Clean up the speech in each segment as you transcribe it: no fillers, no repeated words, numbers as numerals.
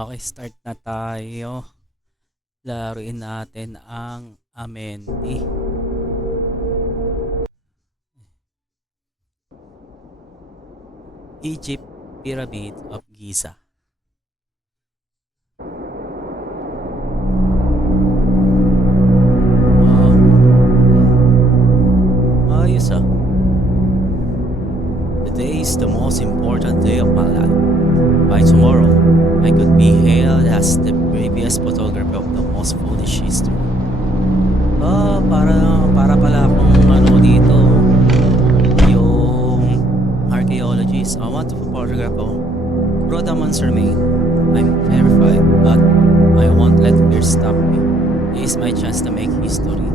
Okay, start na tayo. Laruin natin ang Amendi. Egypt Pyramid of Giza. Ayos ah. Today is the most important day of my life. By tomorrow, I could be hailed as the bravest photographer of the most foolish history. Para pala akong dito, yung archaeologist. I want to photograph Rhodamon's remain. I'm terrified, but I won't let fear stop me. This is my chance to make history.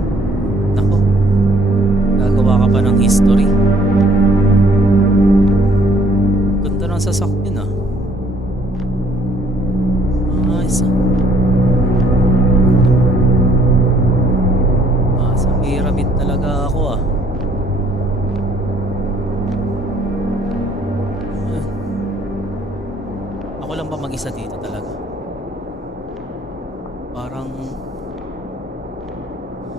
Nako, gagawa ka pa ng history. Ganda ng sasakyan ah. Nice ah. Sa pyramid talaga ako ah. Ako lang ba mag-isa dito talaga? Parang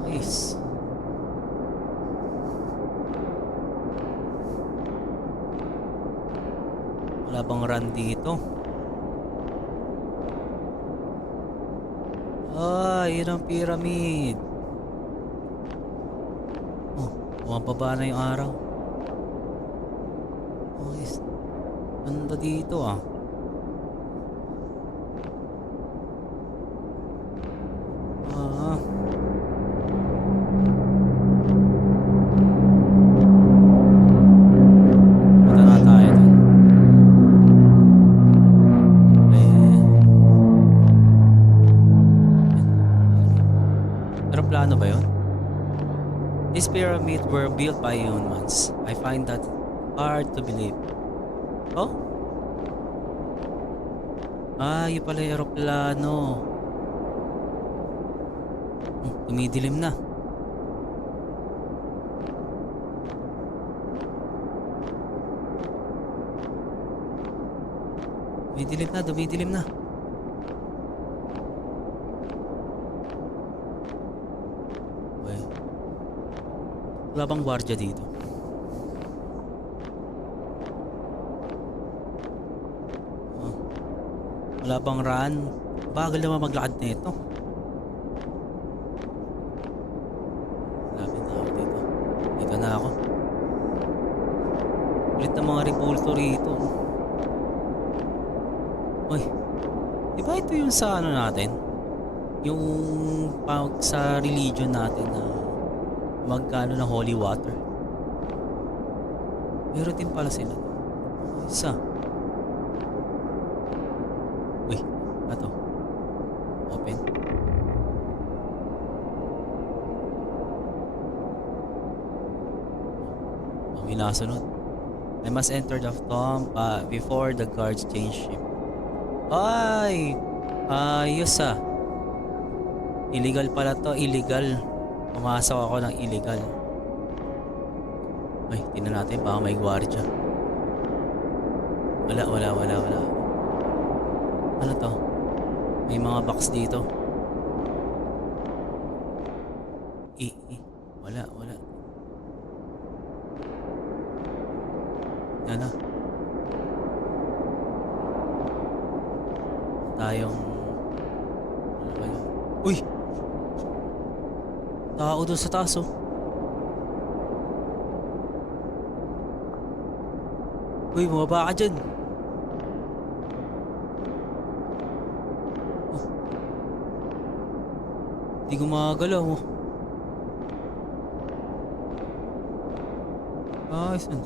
nice. Wala bang run dito? Yun ang pyramid. Bumababa na yung araw. Nice. Ganda dito ah. Punta na tayo dun. Pero plano ba yun? These pyramids were built by humans. I find that hard to believe. Oh? Yun pala yung aeroplano. Tumidilim na. Dumidilim na. Okay. Wala bang gwardiya dito? Wala bang run? Bagal naman maglakad na ito. Lapit na ako dito. Dito na ako. Ulit ng mga rebulto rito. Uy, di ba ito yung sa natin? Yung sa religion natin na magkano ng holy water. Meron din pala sila. Isa. Uy, ato. Open. May nasunod. I must enter the tomb before the guards change ship. Ayos ah. Illegal pala to, illegal. Pumasok ako ng illegal. Ay, tingnan natin, baka may gwardiya. Wala. Ano to? May mga box dito. Wala. Ano? Tayong ano ba yun? Uy! Tao doon sa taas oh. Uy, bumaba ka dyan. Hindi gumagalaw oh. Saan?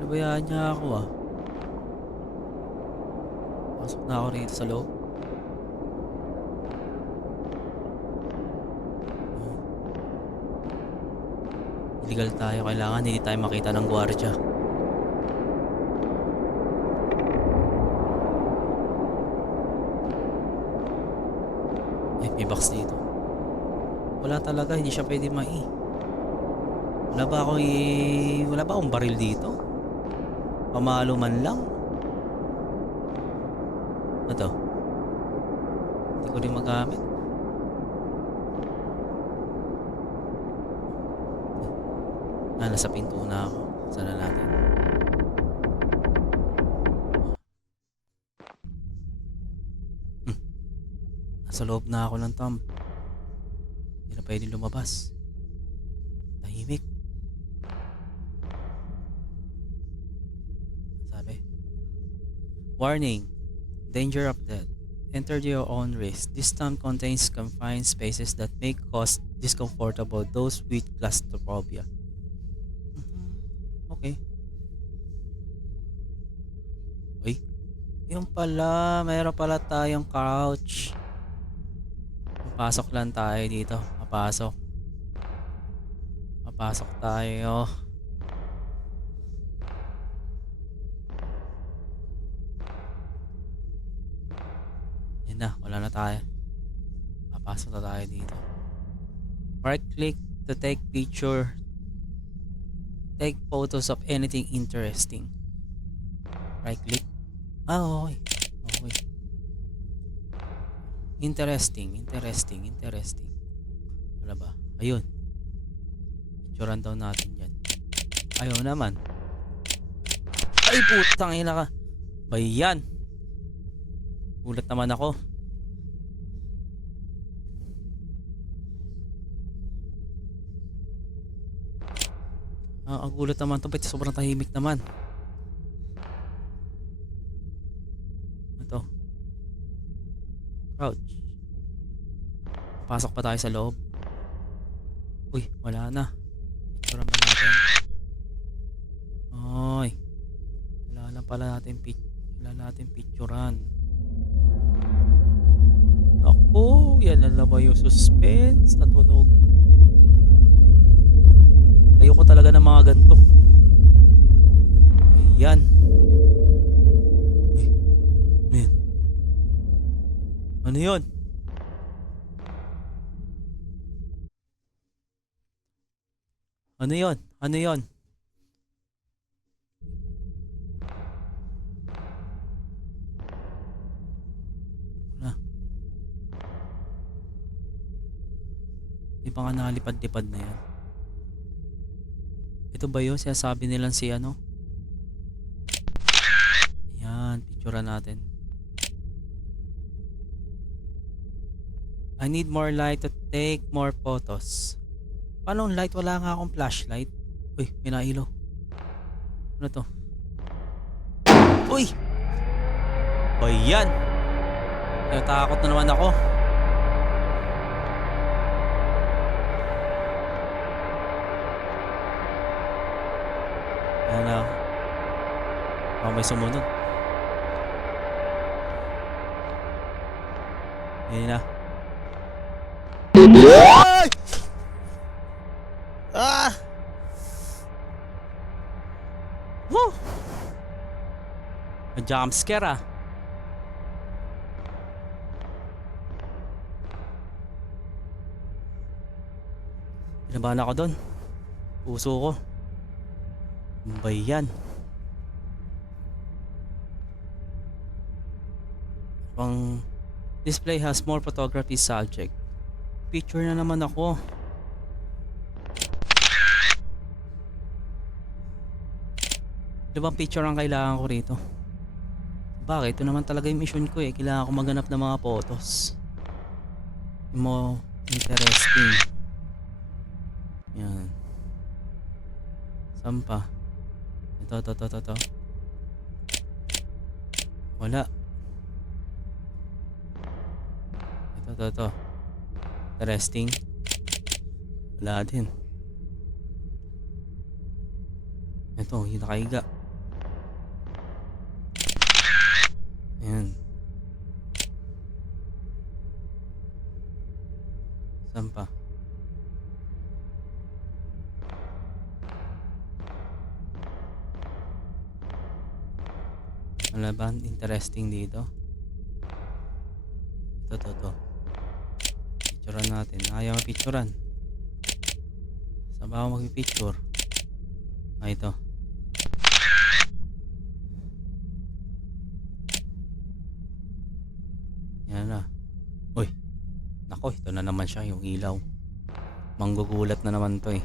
Nabayaan niya ako ah. Pasok na ako rito sa loob. Illegal tayo, kailangan hindi tayo makita ng gwardiya. May box dito. Wala talaga, hindi siya pwede Wala ba akong baril dito? Pamalo man lang. Ano to? Hindi ko rin magamit. Nasa pinto na ako. Sana natin. Hmm. Nasa loob na ako ng tomb. Hindi na pwede lumabas. Tahimik. Sabi. Warning. Danger of death. Enter your own risk. This tomb contains confined spaces that may cause discomfortable those with claustrophobia. Okay. Uy. Yung pala. Mayroon pala tayong couch. Papasok lang tayo dito. Papasok. Papasok tayo. Yan na. Wala na tayo. Papasok na tayo dito. Right click to take picture. Take photos of anything interesting. Right click. Okay. Okay. Interesting. Ano ba? Ayun. Picturean daw natin yan. Ayaw naman. Ay putang ina ka. Bayan. Gulat naman ako. Ang gulat naman to. Sobrang tahimik naman. Ito. Crouch. Pasok pa tayo sa loob. Uy, wala na. Picture ba natin? Ay. Kailangan pala natin picturean. Ako, yan na naman yung suspense. Natunog. Ayoko talaga ng mga ganito. Ayan. Uy, man. Ano yun? Ano yun? Ano yun? Wala. Di ba nga nakalipad-lipad na yan? Ito ba yun? Sinasabi nilang si ano? Yan, picturean natin. I need more light to take more photos. Paano light? Wala nga akong flashlight. Uy, may nailo. Ano to? Uy! O yan! Natakot na naman ako. Ayan na. May sumunod. Ayan na. Ay! Ah! Woo! Jump scare ah. Pinabahan ako doon. Puso ko. Ano ba yan? Pang display has more photography subject. Picture na naman ako. Diba picture ang kailangan ko rito? Bakit? Ito naman talaga yung mission ko eh. Kailangan ko maghanap ng mga photos. Mo interesting. Yan. Saan pa? Ito. Wala. Ito. Interesting. Wala din. Ito, yung nakahiga. Ayan. Saan pa? Wala ba? Interesting dito. Ito. Picturean natin. Ayaw mapicturean. Saan ba ako magpipicture? Ito. Uy, nako, ito na naman siya, yung ilaw. Manggugulat na naman to eh.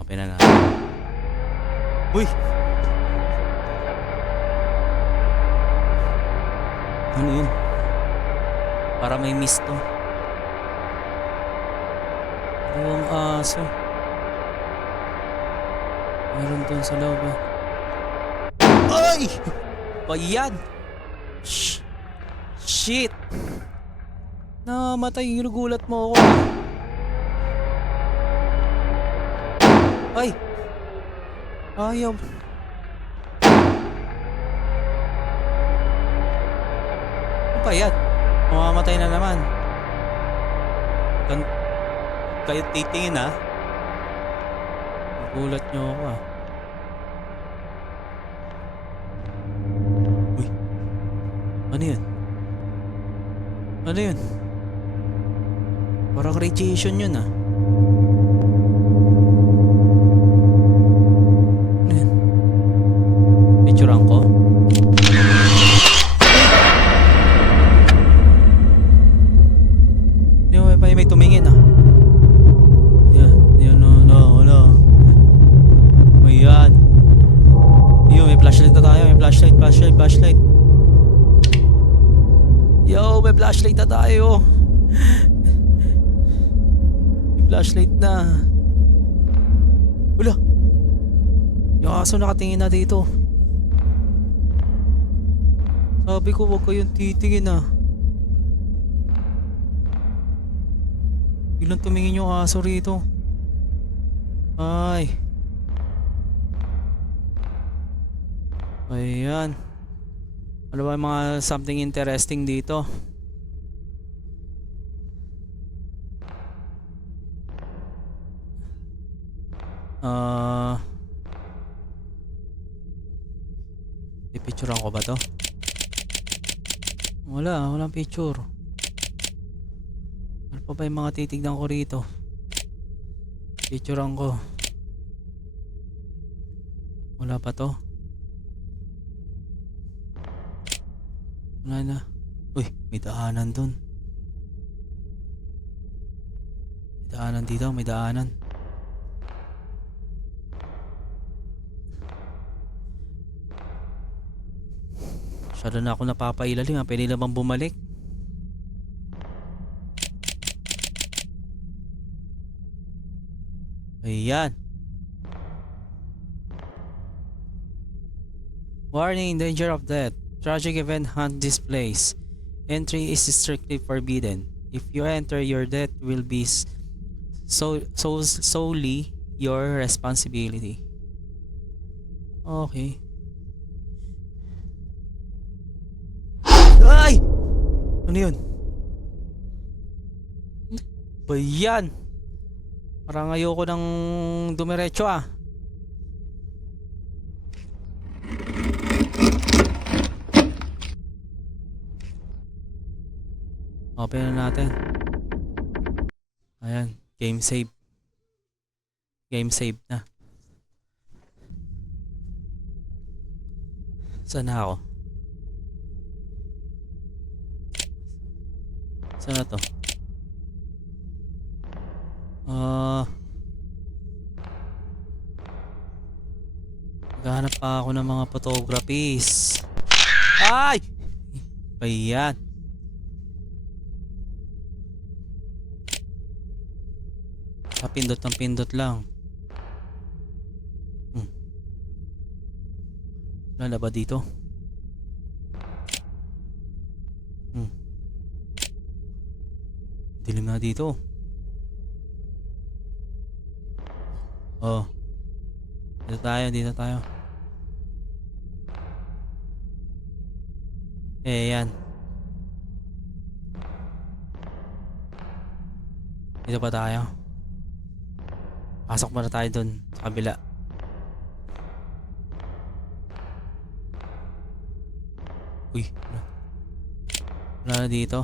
Open na natin. Uy! Ano yun? Para may mist to. Dalawang aso. Meron dun sa loob ah. Ay! Bayan! Shit! Namatay, ginugulat mo ako. Ay! Ayaw. Ano ba yan? Mamamatay na naman. Kayo titingin ah. Nagulat nyo ako ah. Uy. Ano yun? Ano yun? Parang radiation yun ah. Ano yun? Picturean ko? Hindi mo may tumingin ah. Yan, no. Ayan. Yo, may flashlight na tayo. May flashlight. Yo, may flashlight na tayo. May flashlight na. Wala. Yung aso nakatingin na dito. Sabi ko wag kayong titingin ah. Biglang tumingin yung aso rito. Ay. Ayan. Ano ba yung mga something interesting dito? Pipicturean ko ba to? Walang picture. Ano pa ba yung mga titignan ko rito? Picturean ko. Wala pa to. Wala na. Uy, may daanan dun. May daanan dito, may daanan. Masyado na ako napapailalim ha. Pwede na bang bumalik? Ayan. Warning, danger of death. Tragic event haunt this place. Entry is strictly forbidden. If you enter, your death will be solely your responsibility. Okay. Ay! Ano yun? Ba yan? Parang ayoko nang dumiretso ah. Open na natin. Ayan, game save. Game save na. Saan na ako? Saan na to? Naghahanap pa ako ng mga photographies. Ay! Ayan. Pindot ng pindot lang. Wala na ba dito? Dilim na dito. Oh. Dito tayo. Yan. Dito pa tayo. Pasok muna tayo dun sa kabila. Uy, wala na dito.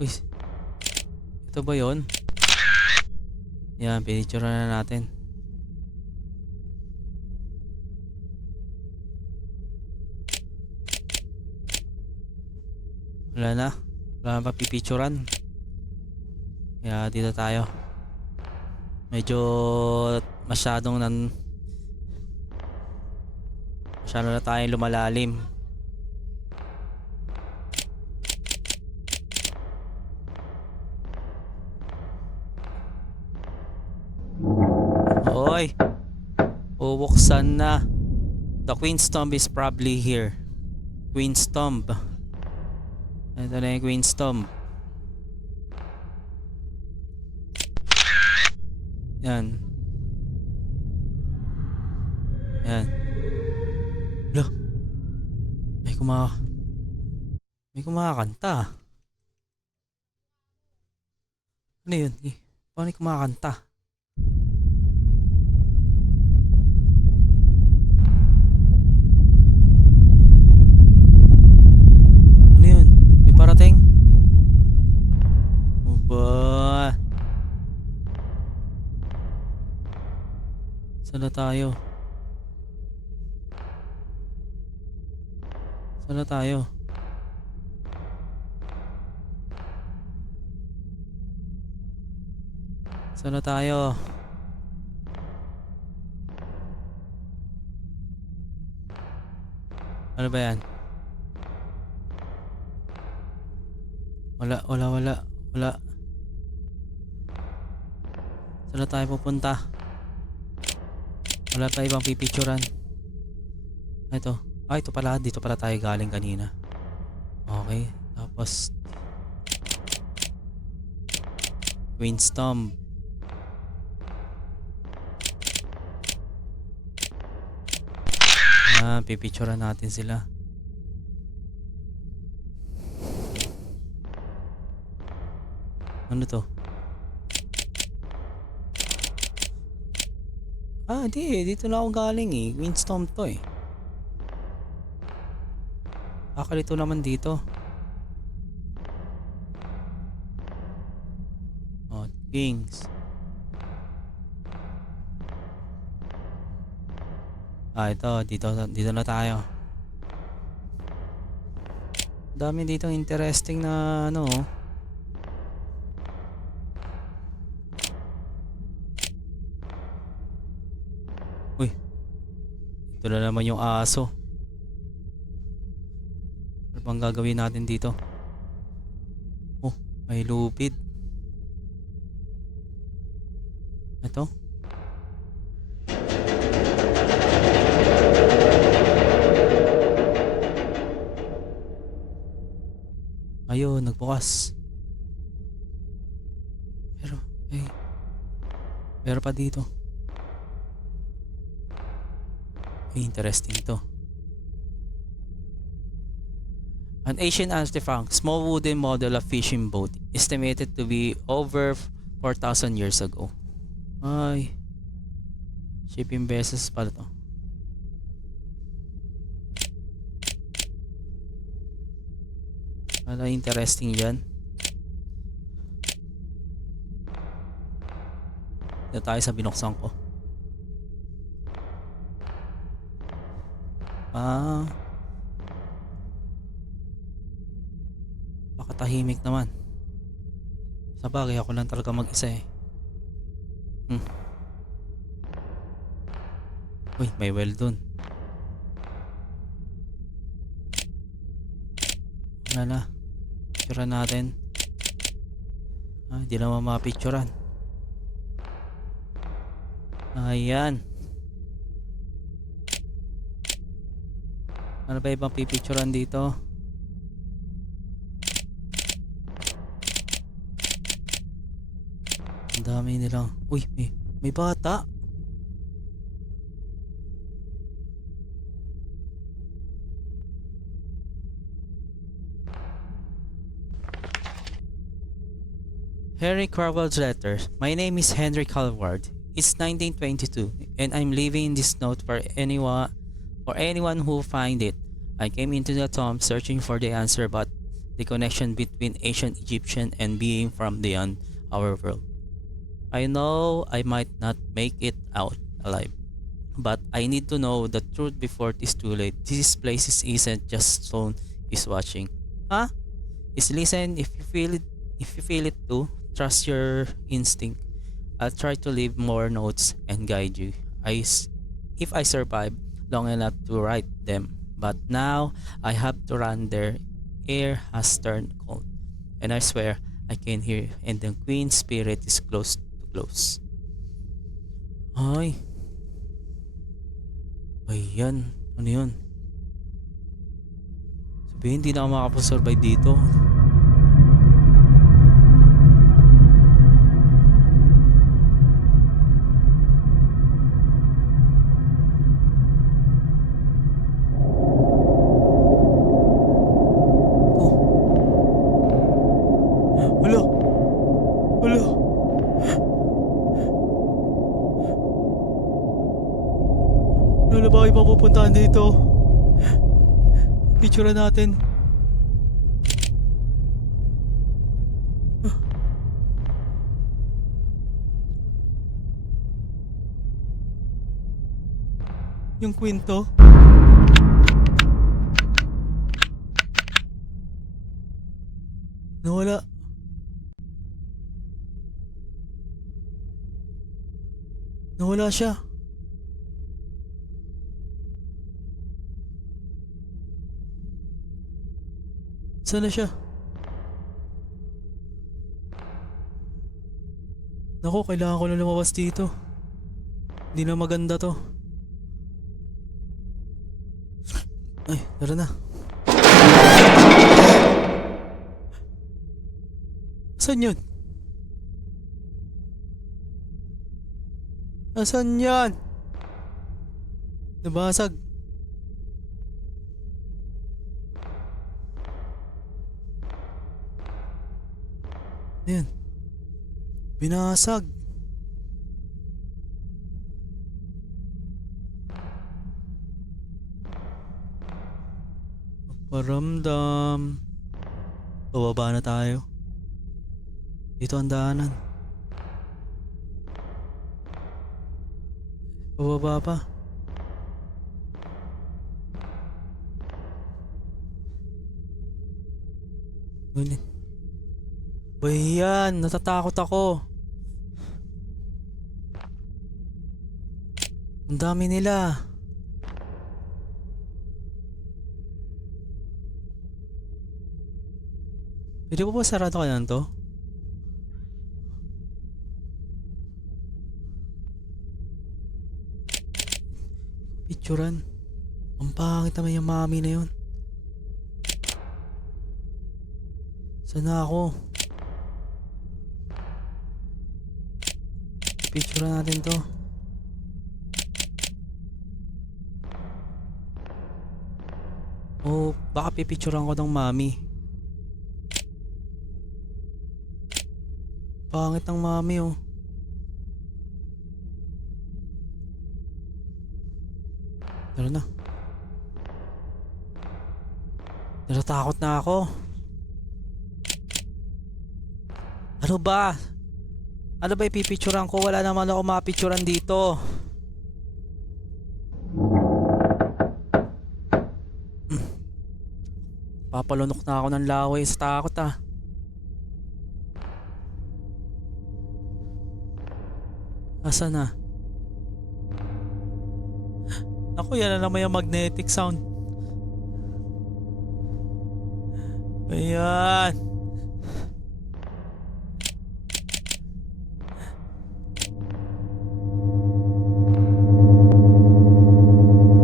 Uy, ito ba yun? Yan, pinicture na natin. Wala na. Wala na pa pipicturan. Kaya dito tayo. Medyo masyado na tayong lumalalim. Oy! Bubuksan na. The Queen's Tomb is probably here. Queen's Tomb. Ito na yung Queen's Tomb. Yan. Yan. Loh. May kumakanta. Ano yun? Paano yung kumakanta? Ano yun? May parating? Ba? Saan na tayo? Saan na tayo? Saan na tayo? Ano ba yan? Wala. Saan na tayo pupunta? Wala pa ibang pipicturan. Ito. Ito pala. Dito pala tayo galing kanina. Okay. Tapos Queen's Tomb. Pipicturan natin sila. Ano to? Di. Dito na ako galing eh. Queen's Tomb to eh. Kakalito naman dito. Kings. Ito. Dito na tayo. Dami ditong interesting na ano. Uy. Ito na naman yung aso. Ano bang gagawin natin dito? Oh, may lupit. Ito. Ayun, nagbukas. Pero pa dito. Interesting to. An ancient artifact, small wooden model of fishing boat, estimated to be over 4,000 years ago. Ay. Shipping vessels pala to. Wala, interesting yan. Dito tayo sa binuksan ko. Pakatahimik naman. Sa bagay ako lang talaga mag-isa eh. Uy, may well dun. Wala na. Picturean natin. Hindi naman mapicturean. Ayan. Ano ba ibang pipicturean dito? Ang dami nilang. Uy, may bata. Henry Carward's letter. My name is Henry Carward. It's 1922 and I'm leaving this note for anyone who find it. I came into the tomb searching for the answer about the connection between ancient Egyptian and being from beyond our world. I know I might not make it out alive, but I need to know the truth before it is too late. This place isn't just stone is watching. Huh? Is listen if you feel it too. Trust your instinct. I'll try to leave more notes and guide you. If I survive long enough to write them. But now I have to run. Their air has turned cold. And I swear I can hear and the queen's spirit is close to close. Ay, ayan. Ano yun? Sabihin, hindi na ako makapag-survive dito. Oh. Wala. Wala. Wala ba kayo mapupuntahan dito? Picture natin. Yung kwento. Nawala. Nawala siya. Saan na siya? Naku, kailangan ko na lumabas dito. Hindi na maganda to. Ay, tara na. Saan yun? Asan yan? Nabasag. Ayan. Binasag. Paramdam. Pababa na tayo. Dito ang daanan. Pababa pa. Ngunit. Ba yan? Natatakot ako. Ang dami nila. Pwede po ba sarado kaya to? Picturean. Ang pangit naman yung mami na yun. Sana ako? Picturean natin to. O baka pipicturean ko ng mami. Pangit ng mami oh. Tara na. Natatakot na ako. Ano ba? Ano ba ipipicturean ko? Wala naman ako mapicturean dito. Papalunok na ako ng laway sa takot ah. Asa na? Ako, yan na naman yung magnetic sound. Ayan.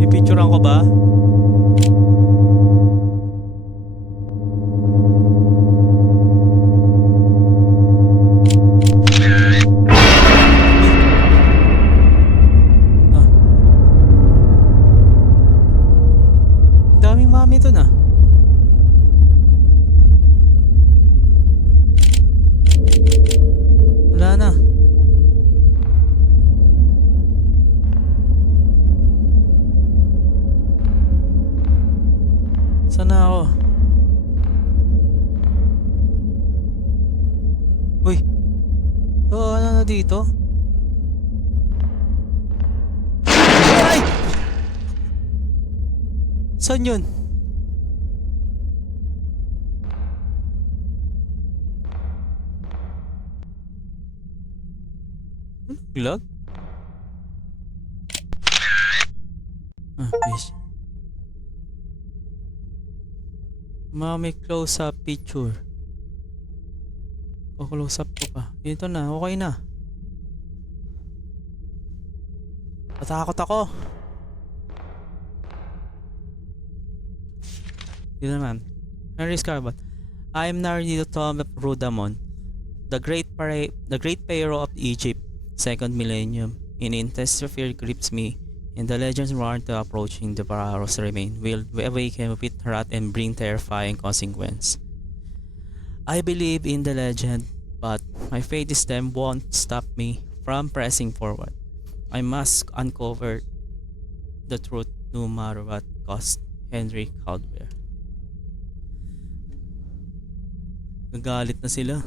Ipicturean ko ba? Mami to na. Wala na. Sana ako? Uy. Oh, ano na dito? dito? Ay! Saan yun? Vlog? Please. May close-up picture. O close up ko pa. Ito na, okay na. Natakot ako. Dito naman. Henry Scarbat. I am Nardi Tom of Rudamon, the great pharaoh of Egypt, second millennium. In intense fear grips me, and the legends warn to approaching the pharaoh's remain will awaken with wrath and bring terrifying consequence. I believe in the legend, but my faith in them won't stop me from pressing forward. I must uncover the truth no matter what cost. Henry Caldwell. Nagalit na sila.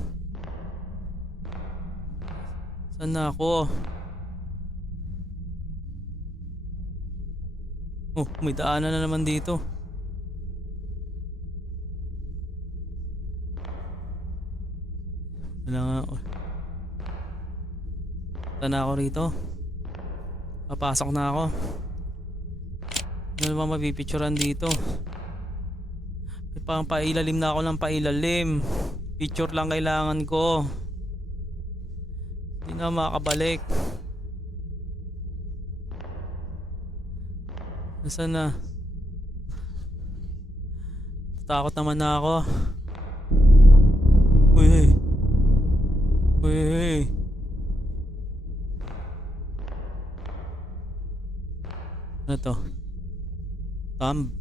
Saan na ako? Oh, may daanan na naman dito. Wala nga. Punta na ako rito. Papasok na ako. Ano naman mapipicturan dito? May pang pailalim na ako ng pailalim. Picture lang kailangan ko. Hindi na makabalik. Nasaan na? Takot naman na ako. Uy. Uy. Ano to? Thumb.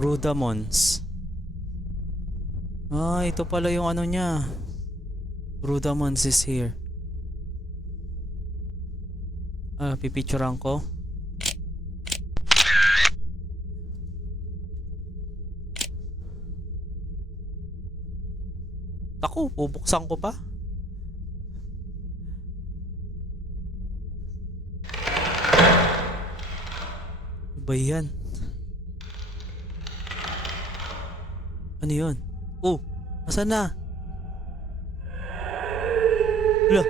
Rudamons. Ito pala yung ano niya. Rudamons is here. Pipicturean ko. Ako, bubuksan ko pa. Ba yan? Ano yun? Oh, nasaan na? Wala.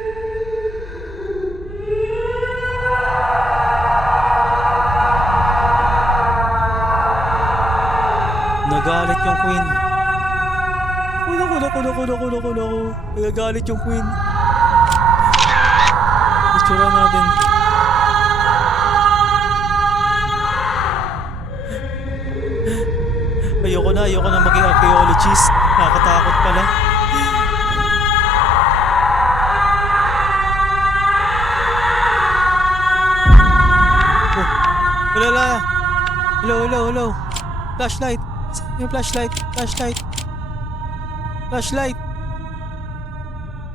Nagalit yung queen. Naku. Nagagalit yung queen. Picture natin. Ayoko na maging archaeologist. Nakakatakot pala. Oh, wala. Hello. Flashlight. Yung flashlight.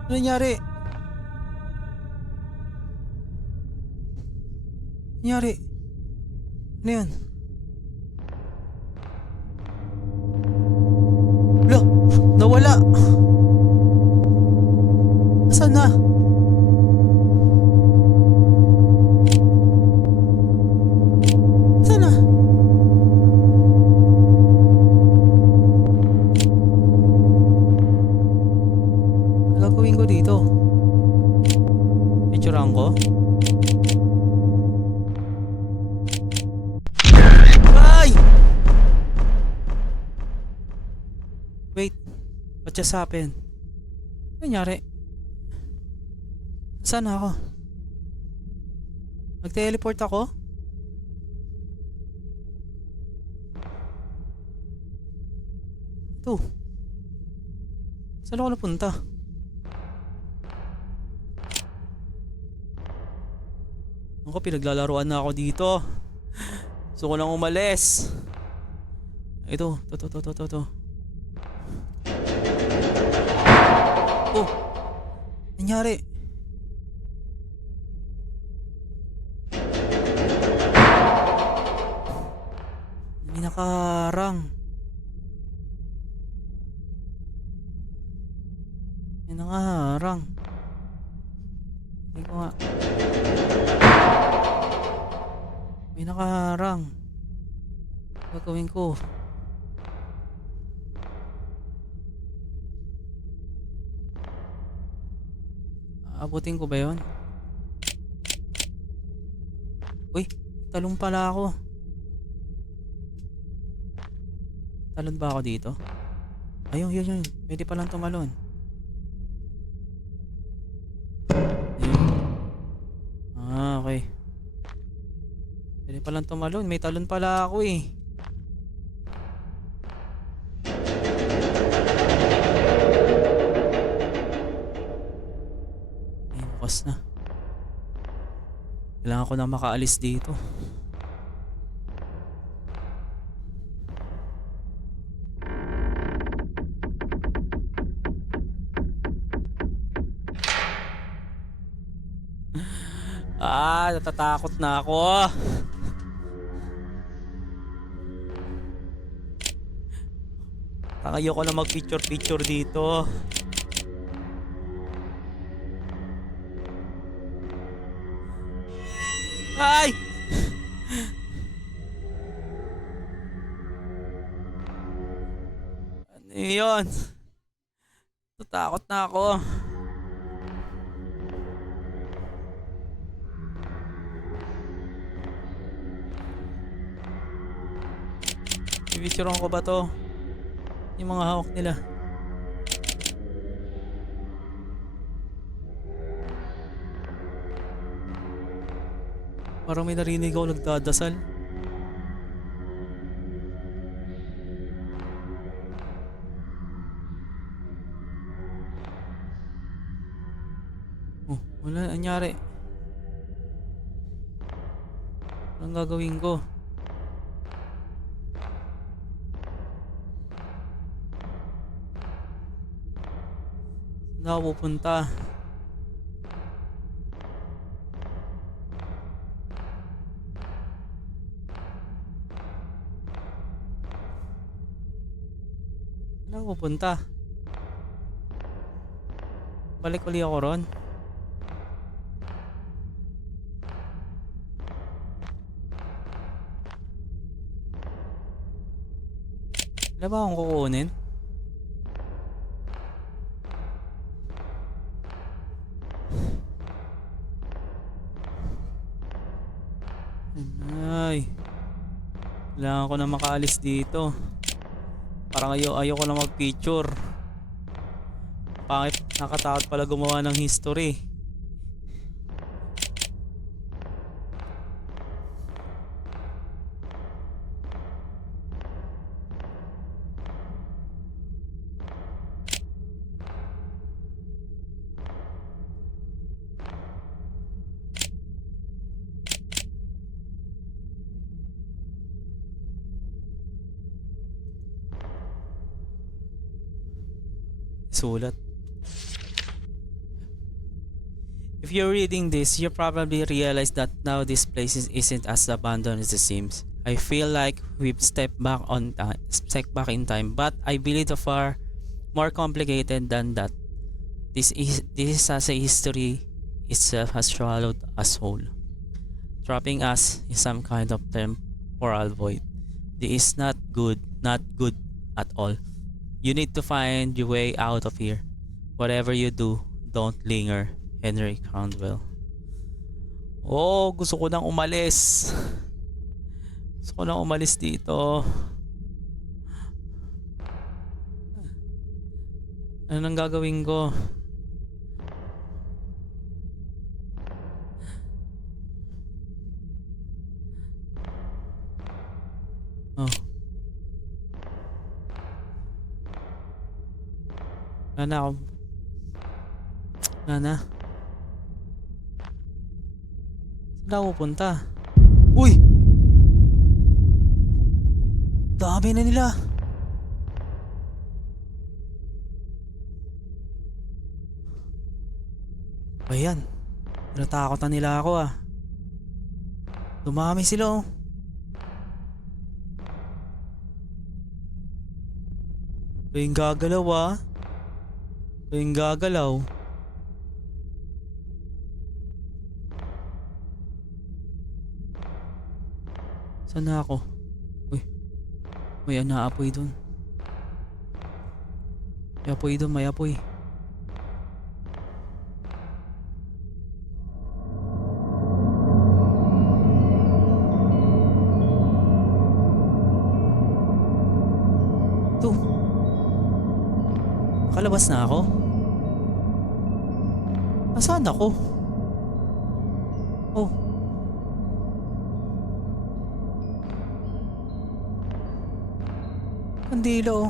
Ano nangyari? Ano yun? Wala! Nawala! Saan na? Gagawin ko dito. Picturean ko. Ay! Wait. What just happened? Ano nangyari? Saan ako? Nag-teleport ako? Ito. Saan ako napunta? Ako, pinaglalaruan na ako dito. Gusto ko lang umalis. Ito. Oh, nangyari. May nakarang. May nangaharang. Hindi ko nga. May nakaharang. Gagawin ko. Abutin ko ba yon? Uy, talon pala ako. Talon ba ako dito? Ayun, yun. Pwede palang tumalon. Ayun. Okay. Pwede palang tumalon. May talon pala ako eh. Ay, bukas na. Kailangan ko na makaalis dito. Natatakot na ako. Ayoko na mag-picture dito. Ay! Ano yun? Natakot na ako. Pipicturean ko ba to? Yung mga hawak nila. Parang may narinig ako nagdadasal. Oh, wala nangyari. Anong gagawin ko? Saan ako pupunta? Saan ako pupunta? Balik uli ako ron. Wala ba akong kukunin? Ay, kailangan ko na makaalis dito. Parang ayoko na mag-picture. Pangit, nakatakot pala gumawa ng history. Sulat. If you're reading this, you probably realize that now this place isn't as abandoned as it seems. I feel like we've stepped back in time, but I believe the far more complicated than that. This is as a history itself has swallowed us whole, trapping us in some kind of temporal void. This is not good at all. You need to find your way out of here. Whatever you do, don't linger. Henry Cromwell. Oh, gusto ko nang umalis. Gusto ko nang umalis dito. Ano nang gagawin ko? Oh. Wala ako. Wala na. Saan ako pupunta? Uy! Dami na nila. Ayan. Natakot na nila ako ah. Dumami sila oh. Kayong gagalaw ah. Yung gagalaw. Saan na ako? Uy, may naapoy dun. May apoy dun, may apoy. Ito. Nakalabas na ako? Nasaan ako? Oh. Kandila oh.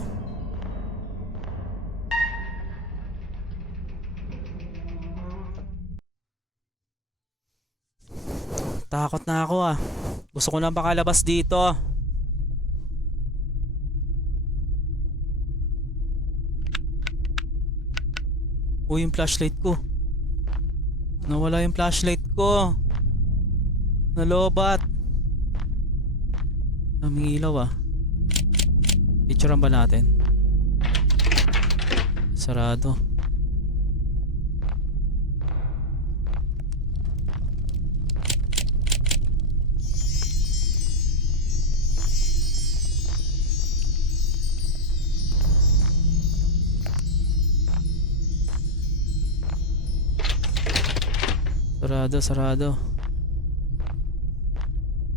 Takot na ako ah. Gusto ko na makalabas dito. Oh, yung flashlight ko. Nawala yung flashlight ko. Nalobat. Daming ilaw ah. Picturean ba natin? Sarado. Sarado, sarado.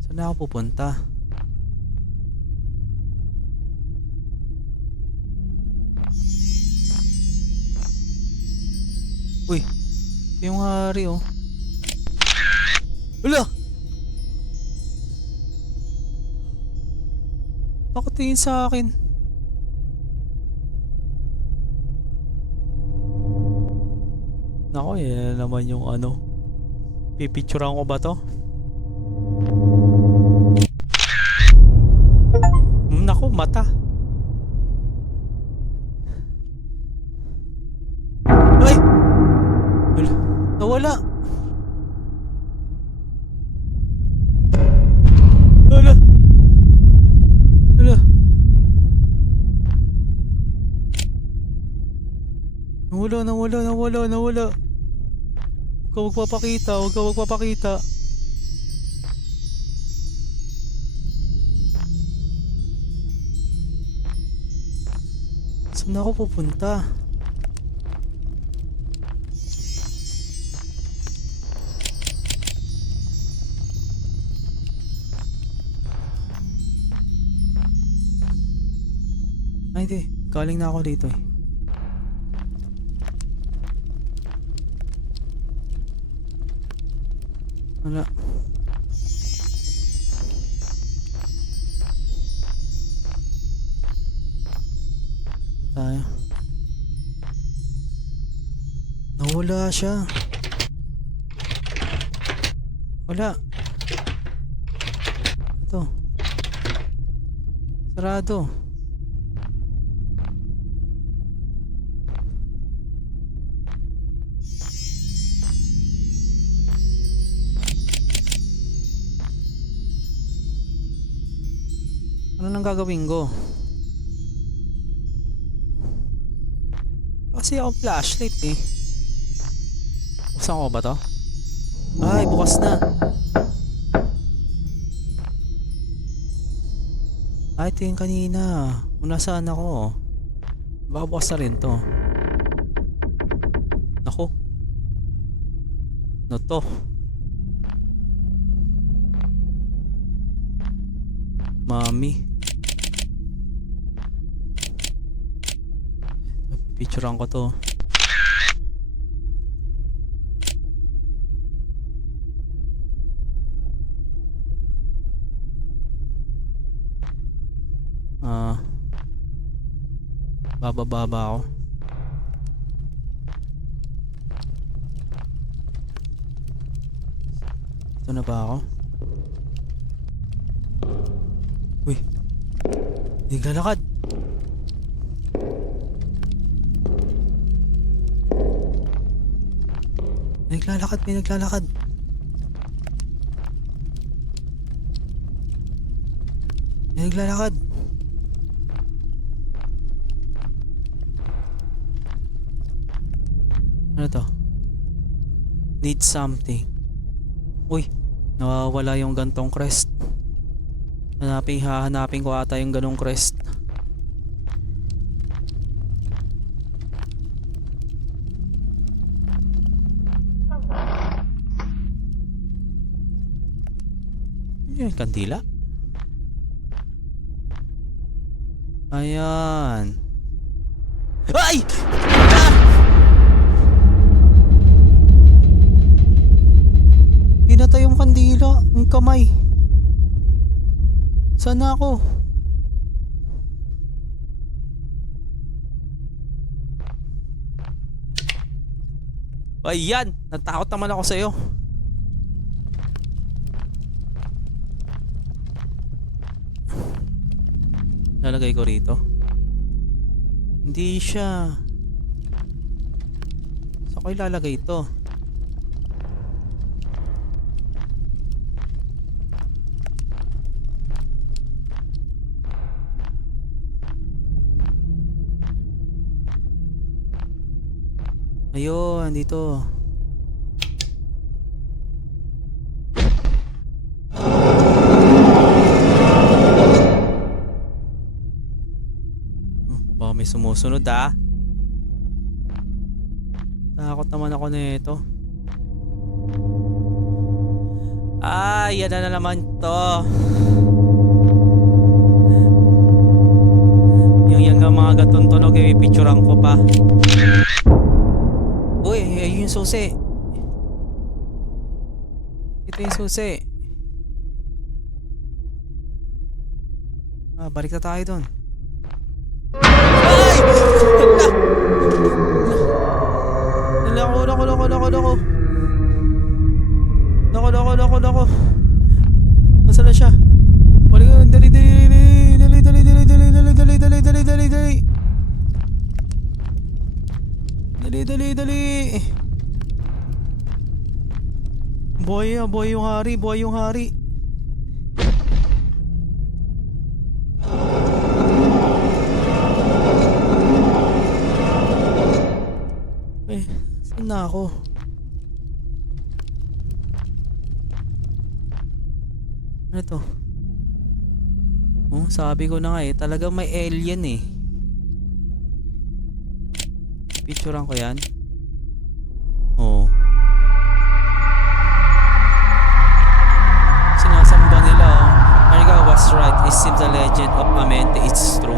Saan ako pupunta? Uy, yung hari oh. Wala! Nakatingin sa akin. Nako, yan naman yung ano. Pipicturean ko ba to? Nako, mata. Ay! Wala. Nawala. Wala. Wala. Nawala. Huwag ka magpapakita. Saan ako pupunta? Ay hindi, galing na ako dito eh. Wala. Tayo. Nawala siya. Wala. Ito. Sarado. Ano nang gagawin ko? Kasi ako flashlight eh. Buksan ko ba to? Ay, bukas na. Ay, ito yung kanina. Kung nasaan ako. Baka bukas na rin to. Naku. Ano to? Mami. Picturean ko to. Bababa ako. Ito na ba ako? Uy. Naglalakad. May naglalakad. May naglalakad. Ano to? Need something. Uy, nawawala yung gantong crest. Hahanapin ko ata yung ganong crest. Yung kandila. Ayan. Ay! Ah! Pinatay yung kandila. Ang kamay. Saan na ako? Ayan! Natakot naman ako sa'yo. Lalagay ko rito. Hindi siya. Saan ko ilalagay ito? Ayun, dito. Baka may sumusunod ah. Takot naman ako nito. Ah, yan na naman to. Yung mga gatuntunog, ipipicturean ko pa. Uy, ayun yung susi. Ito yung susi. Ah, balik na tayo dun. Ay! Nako. Nako. Nasaan na siya? Balik ka, dali. Dali. Buhay yung hari. Eh, saan na ako? Ano to? Oh, sabi ko na nga talagang may alien eh. Picturean ko yan. Oh. Sinasamba nila oh. Marika was right. It seems the legend of Amente is true.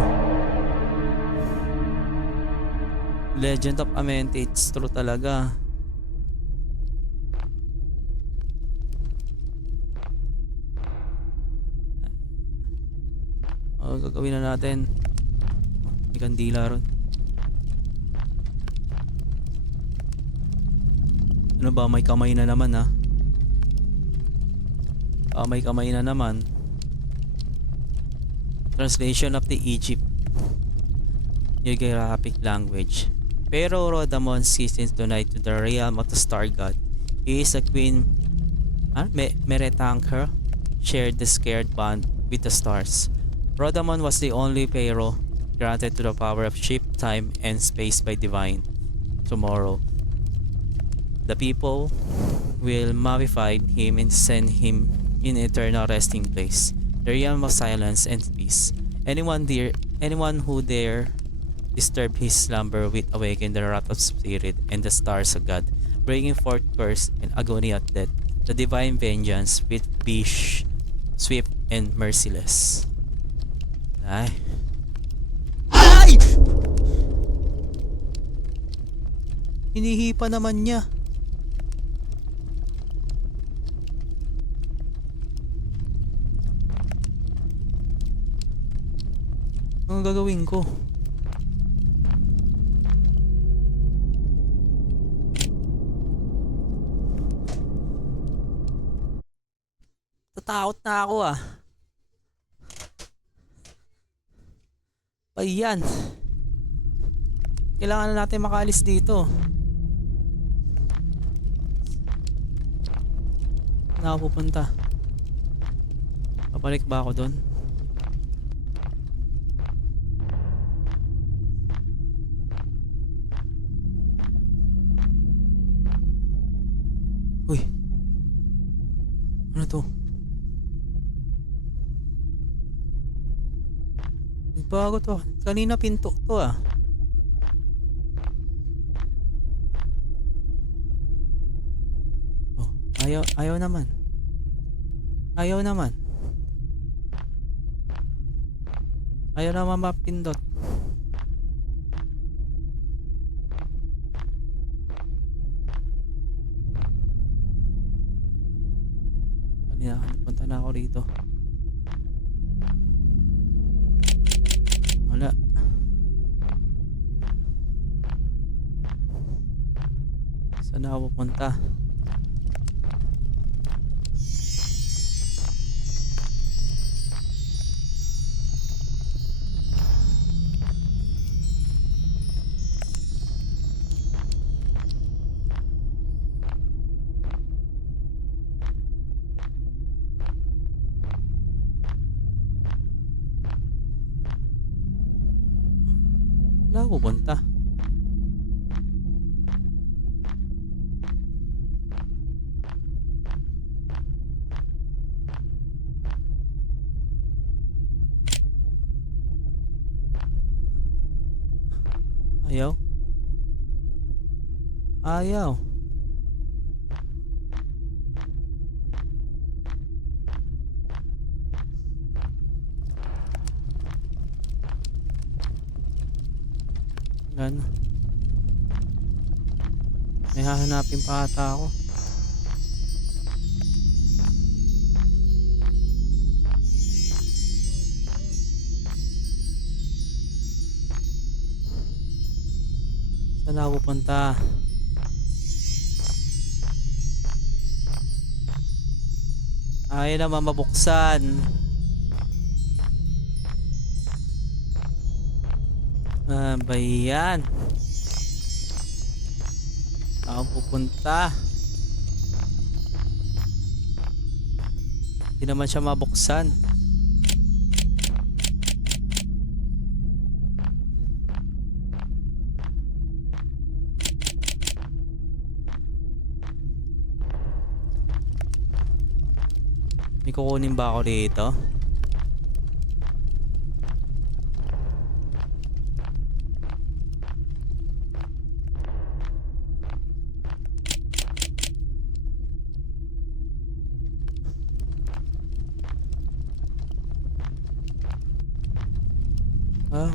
Legend of Amente, it's true talaga. Oh, gagawin na natin. May kandila ron. Ano ba? May kamay na naman ha. May kamay na naman. Translation of the Egypt geographic language. Pero Rhodamon's seasons tonight to the realm of the star god. He is a queen. Meretanker shared the scared bond with the stars. Rhodamon was the only pharaoh granted to the power of shift, time, and space by divine tomorrow. The people will mummify him and send him in eternal resting place, the realm of silence and peace. Anyone who dare disturb his slumber will awaken the wrath of spirit and the stars of God, bringing forth curse and agony of death. The divine vengeance will be swift and merciless. Ay! Hinihipa naman niya. Ano gagawin ko? Tatakot na ako ah. Ayan. Kailangan na natin makaalis dito. Saan ako pupunta? Babalik ba ako doon? Uy, ano to? Nagbago to. Kanina pinto to ah. Oh, ayaw naman. Ayaw naman. Ayaw naman mapindot. Kanina, punta na ako rito. Wala. Saan ako pupunta? Wala ako pupunta. Ayaw. Ayaw. Gano. May hahanapin pa ata ako. Saan ako pupunta? Ayaw naman mabuksan. Ba yan? Ako pupunta. Hindi naman siya mabuksan. May kukunin ba ako dito?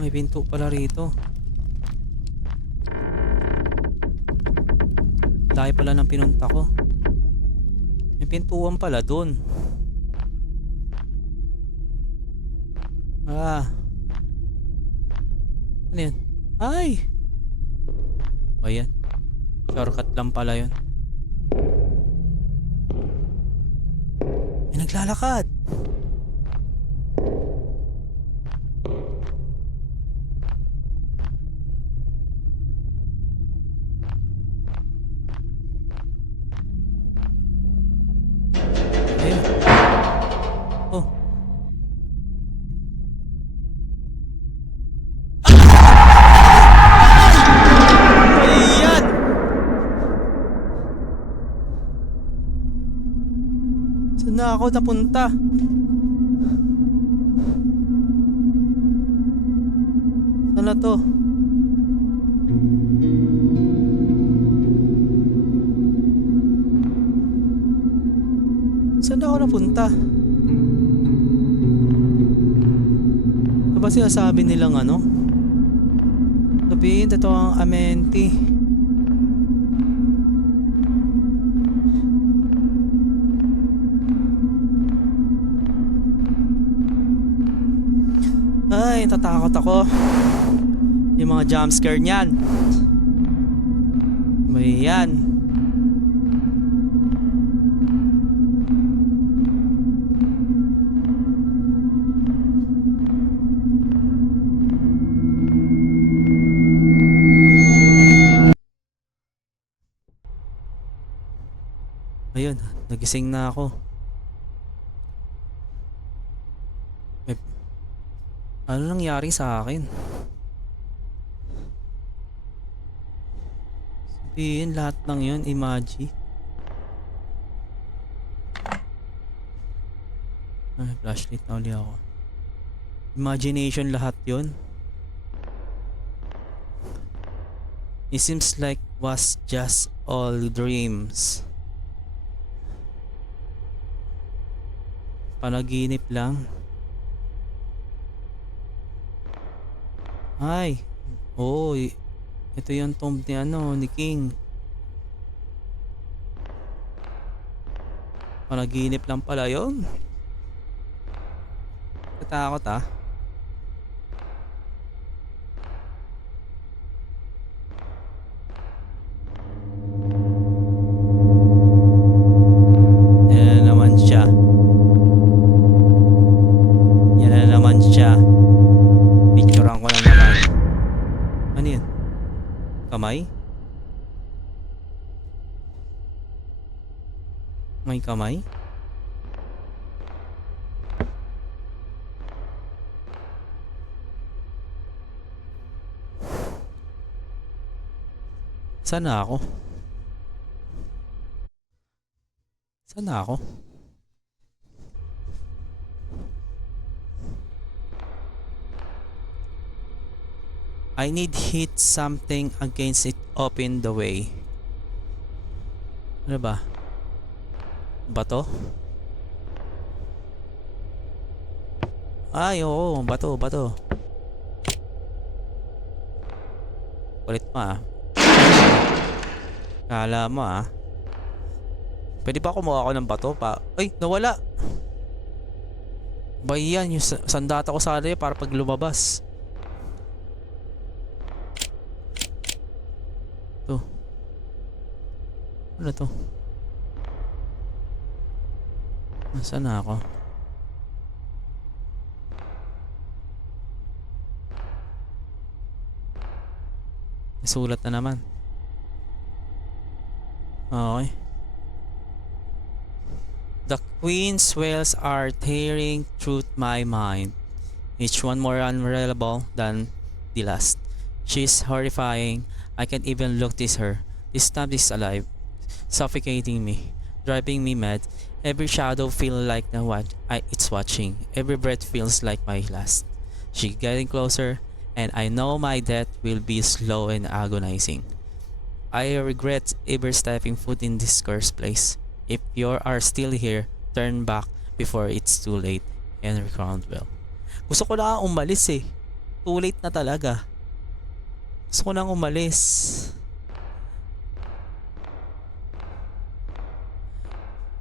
May pinto pala rito. Dahil pala ng pinunta ko. May pintuan pala dun. Ano yan? Ay! Ayan. Shortcut lang pala yun. May naglalakad. Ayun. Oh. Ayan! Saan na ako napunta? Saan na to? Saan na ako napunta? Ito ba sinasabi nilang ano? Sabihin, ito ang Amenti. Ay, tatakot ako. Yung mga jumpscare niyan. Ayan. Ayun, nagising na ako. Ano nangyari sa akin? Sabihin lahat ng yun, imagine. Ay, flashlight na uli ako. Imagination lahat yun. It seems like was just all dreams. Panaginip lang. Ay, oo, ito yung tomb ni ni King. Panaginip lang pala yun. Katakot ah. Yan na naman siya. Yan na naman siya. Picturean ko na naman. Ano yun? Kamay? May kamay? Sana ako? Sana ako? I need hit something against it, open the way. Ano ba? Bato? Ay, oo, bato, bato. Kulit mo ah. Kala mo ah. Pwede ba kumuha ako ng bato pa? Ay, nawala. Ba yan, yung sandata ko sana yun para pag lumabas. To. Ano to? Nasaan na ako? Sulat na naman. Okay. The queen's wails are tearing through my mind, each one more unreliable than the last. She's horrifying. I can't even look at her. This time is alive, suffocating me, driving me mad. Every shadow feels like it's watching. Every breath feels like my last. She's getting closer, and I know my death will be slow and agonizing. I regret ever stepping foot in this cursed place. If you are still here, turn back before it's too late. Henry Cromwell. Gusto ko na umalis eh. Too late na talaga. Gusto ko nang umalis.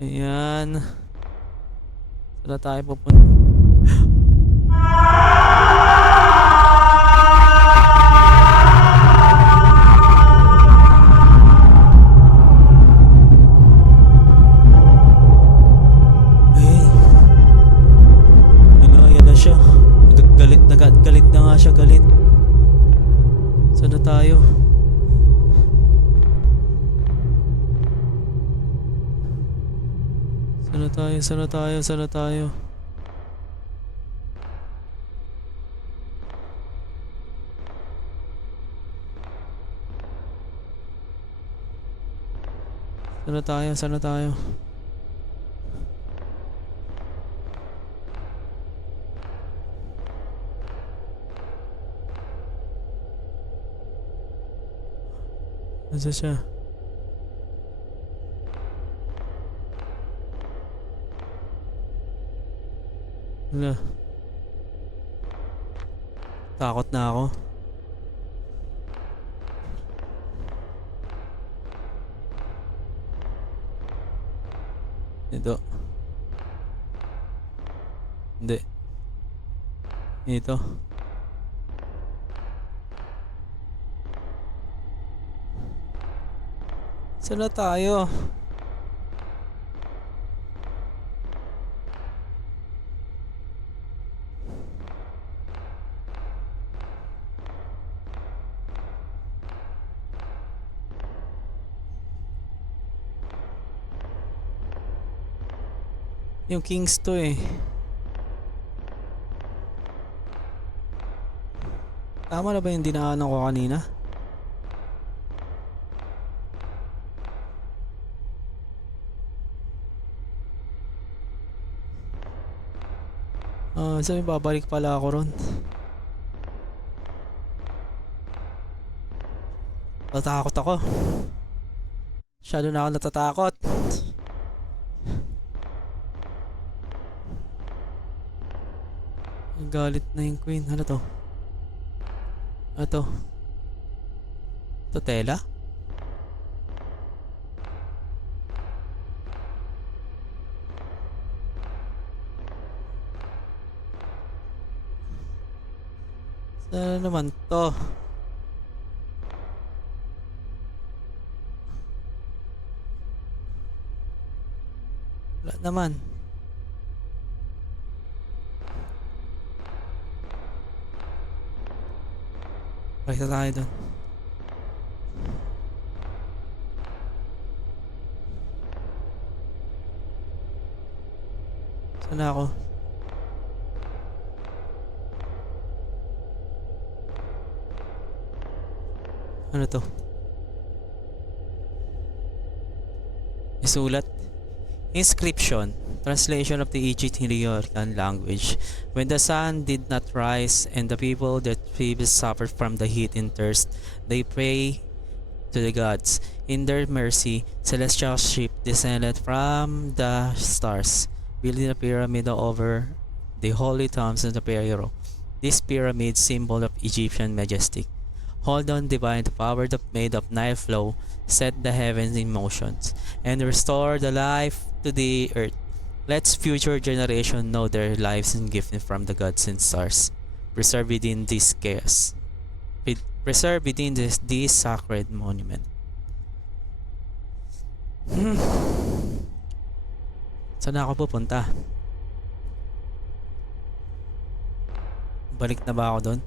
Ayan. Saan na tayo pupunta? Galit na nga siya, galit. Saan na tayo? Saan na tayo? Saan na tayo? Saan na tayo? Saan na tayo? Saan na tayo? Nasa siya? Wala. Takot na ako. Ito. Hindi. Ito. Saan na tayo? Yung Kings to eh. Tama na ba yung dinaanan ko kanina? Sabi babalik pala ako ron. Natatakot ako. Masyado na ako natatakot. Galit na yung queen. Ano to? Ano to? Ito tela? Sana naman to? Wala naman. Balik na tayo dun. Saan na ako? Ano to? Isulat. Inscription. Translation of the Egyptian language. When the sun did not rise and the people that previously suffered from the heat and thirst, they pray to the gods. In their mercy, celestial ship descended from the stars, building a pyramid over the holy tombs of the Pharaoh. This pyramid, symbol of Egyptian majesty, hold on divine power that made of Nile flow, set the heavens in motion, and restore the life to the earth. Let future generations know their lives and gifts from the gods and stars. Preserve within this chaos. Preserve within this sacred monument. Saan ako pupunta? Balik na ba ako doon?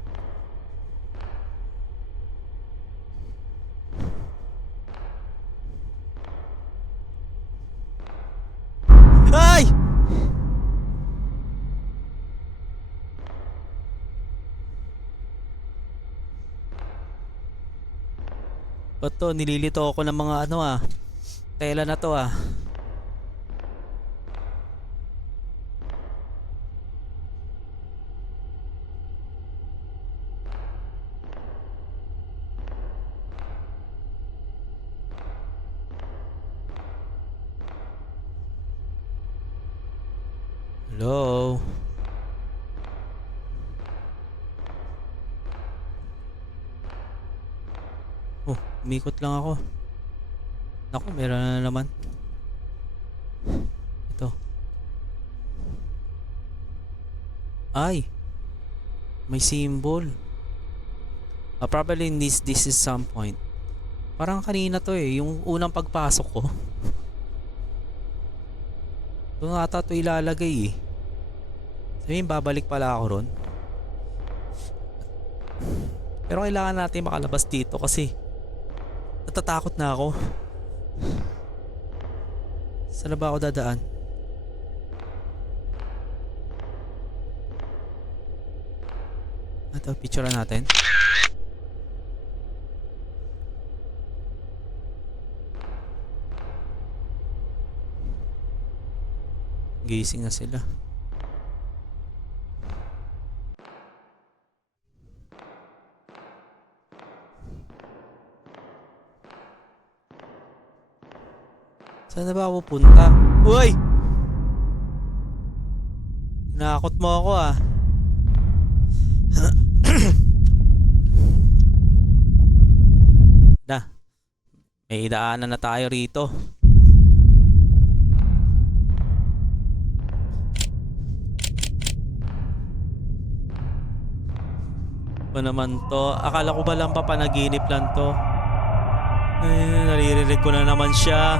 Ay! Ba't to? Nililito ako ng mga tela na to . Hello? Oh, umikot lang ako. Naku, meron na naman. Ito. Ay! May symbol. Probably this is some point. Parang kanina to yung unang pagpasok ko. Doon ata to ilalagay . Sabihin, babalik pala ako ron. Pero kailangan natin makalabas dito kasi natatakot na ako. Saan na ba ako dadaan? Ito, picture natin. Gising na sila. Saan na ba ako pupunta? Uy! Nakakot mo ako . Na, may idaanan na tayo rito. Ano naman to? Akala ko ba lang papanaginip lang to? Naririnig ko na naman siya.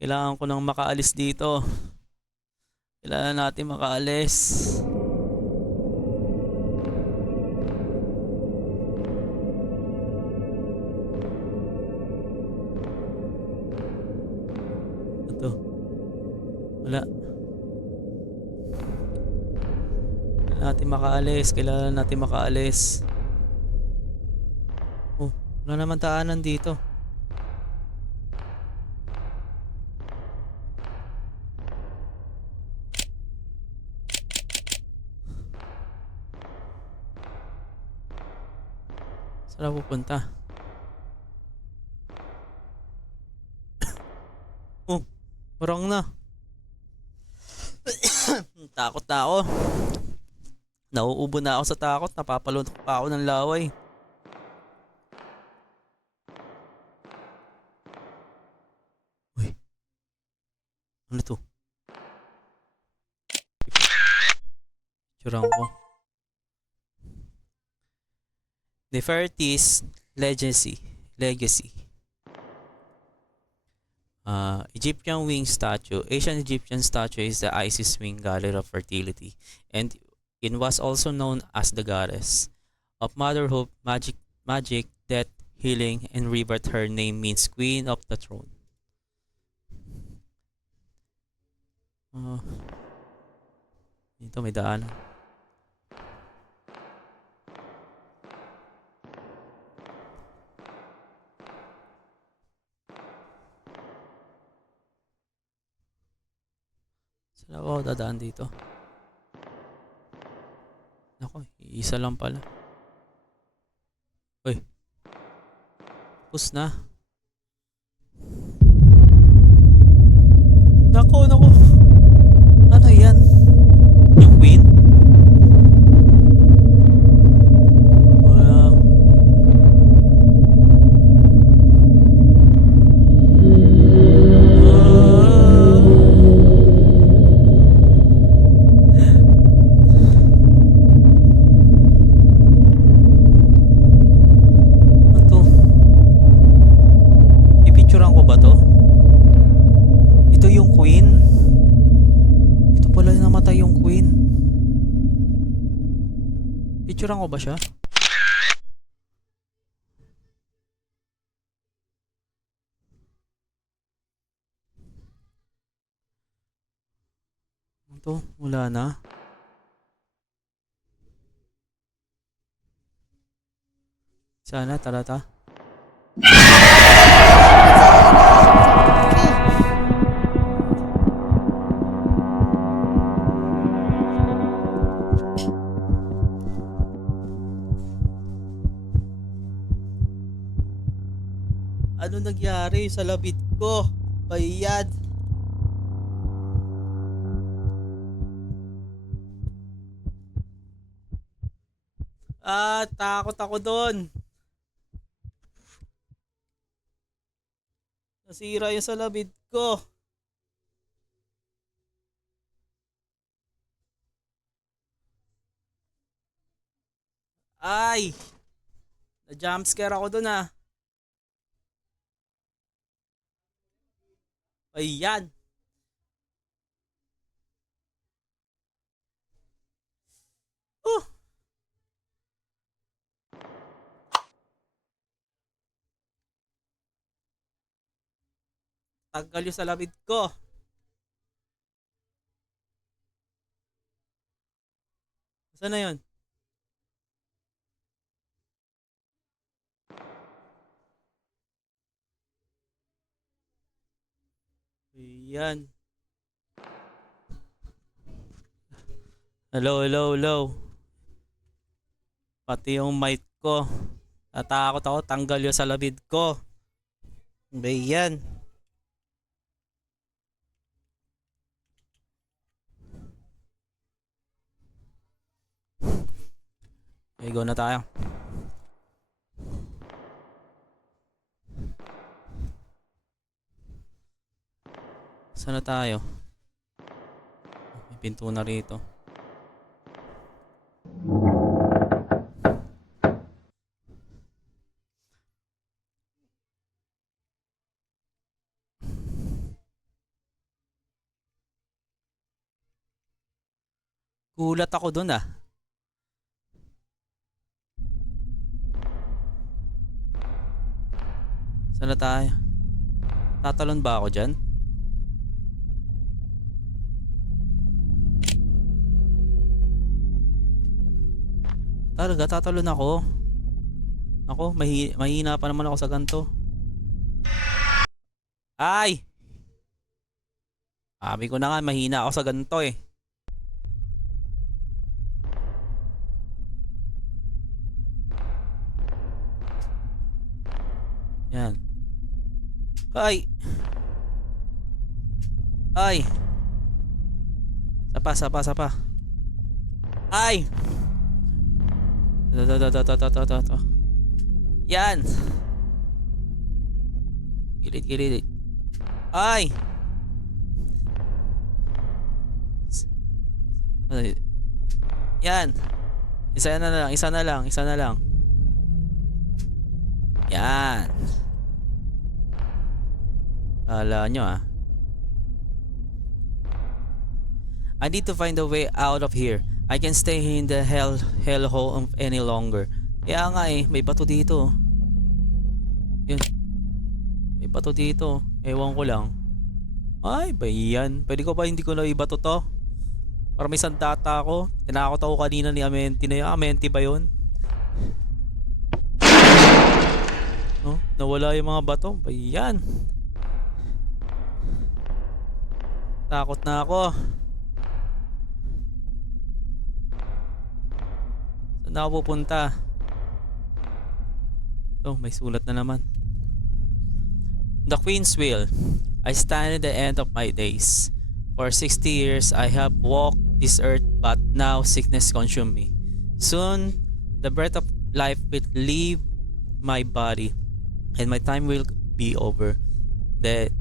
Kailangan ko lang makaalis dito. Kailangan natin makaalis. Ito. Wala. Kailangan natin makaalis. Oh, wala naman daanan dito. Saan ako pupunta? Oh, parang na. Takot na ako. Nauubo na ako sa takot. Napapalunok pa ako ng laway. Uy, ano to? Tsurang ko. Nefertiti's Legacy. Egyptian wing statue. Ancient Egyptian statue is the Isis wing gallery of fertility, and it was also known as the goddess of motherhood, magic, death, healing, and rebirth. Her name means queen of the throne. Dito may daan. Saan ako dadaan dito? Nako, isa lang pala. Uy. Tapos na. Nako. Ano yan? Yung queen? Wow. Ano to? Ipicturean ko ba to? Ito yung queen. Ito pala namatay yung queen. Picturean ko ba siya? Ito, wala na. Sana, talata. Ano nangyari sa labit ko? Bayad. Takot ako doon. Nasira yung sa labit ko. Ay! Na-jumpscare ako doon ah. Ayan. Tanggal yung salamin ko. Saan na yun? Ayan. Hello. Pati yung mic ko. Natakot ako, tanggal yung salamin ko. Ayan. Okay, go na tayo. Saan na tayo? May pinto na rito. Gulat ako dun ah. Saan na tayo? Tatalon ba ako dyan? Talaga, tatalon ako. Ako, mahina pa naman ako sa ganito. Ay! Sabi ko na nga, mahina ako sa ganito eh. Yan. Ay! Ay! Sapa. Ay! To. Yan! Gilid. Ay! Ay. Yan! Isa na lang. Yan! Kala nyo ah. I need to find a way out of here. I can stay in the hellhole any longer. Kaya nga eh, may bato dito. Yun. May bato dito. Ewan ko lang. Ay, ba yan? Pwede ko ba hindi ko na ibato to? Para may sandata ako. Tinakot ako kanina ni Amenti na yun. Amenti ba yun? No? Nawala yung mga bato. Ba yan? Takot na ako. Saan na ako pupunta? Oh, may sulat na naman. The Queen's Will. I stand at the end of my days. For 60 years I have walked this earth, but now sickness consumes me. Soon the breath of life will leave my body, and my time will be over. That